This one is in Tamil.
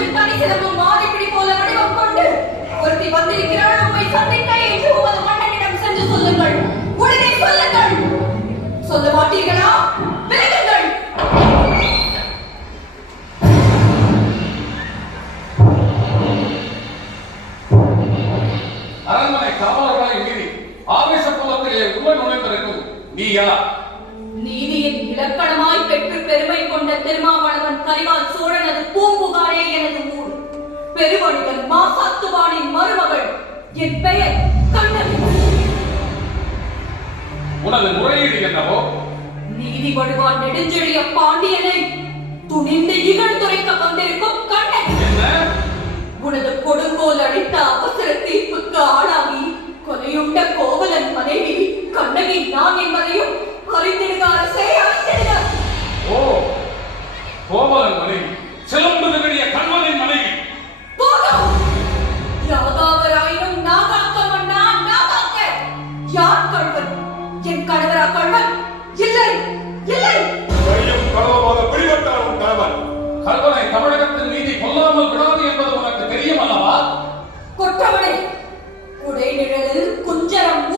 கொஞ்சம் தனி சிறப்பும் மாதிப்பிடி போல வடிவம் கொண்டு ஒருத்தி வந்திருக்கிறாள் உண்மை சந்திக்க என்று உமது மன்னனிடம் சென்று சொல்லுங்கள். உடனே சொல்லுங்கள். சொல்ல மாட்டீர்களா? விலகுங்கள். அரண்மனை காவலர்களை மீறி ஆவேச புலத்திலே உள்ள நுழைந்திருக்கும் நீ யார்? நீதியின் இலக்கணமாய் பெற்று பெருமை கொண்ட திருமாவளவன் கரிகால் சோழனது பூம்புகாரே எனது ஊர். பெருவணிகன் மாசாத்துவானின் மருமகள். என் பெயர் கண்ணகி. உனது முறையீடு என்னவோ? நீதி வடுவான் நெடுஞ்செழிய பாண்டியனை துணிந்து இகழ்ந்துரைக்க வந்திருக்கும் கண்ணகி. என்ன? உனது கொடுங்கோல் அளித்த அவசர தீர்ப்புக்கு ஆளாகி கொலையுண்ட கோவலன் மனைவி கண்ணகி நான் என்பதையும் அறிந்திடுக அரசே, அறிந்திடுக. ஓ, கோவலன் மனைவி, சிலம்பு நிகழிய கண்வனின் மனைவி. போதும். யாகாவராயினும் நாகாக்க மன்னா நாகாக்க. யார் கள்வன்? என் கணவரா கள்வன்? இல்லை, இல்லை. கையும் களவுமாக பிடிபட்டாலும் கணவன். கல்வனை தமிழகத்தின் நீதி கொல்லாமல் விடாது என்பது உனக்கு தெரியும் அல்லவா? கொற்றவனை குடை நிழலில் குஞ்சரம்